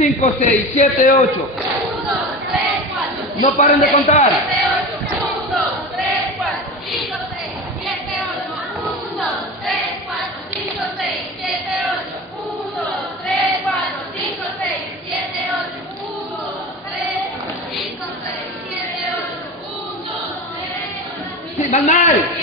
5, 6, 7, 8. 1, 3, 4. No paren de contar. 7, 8. 1, 3, 4, 5, 6, 7, 8. 1, 3, 4, 5, 6, 7, 8. 1, 3, 4, 5, 6, 7, 8. 1, 3, 5, 6, 7, 8. 1, 3. Sí, van mal.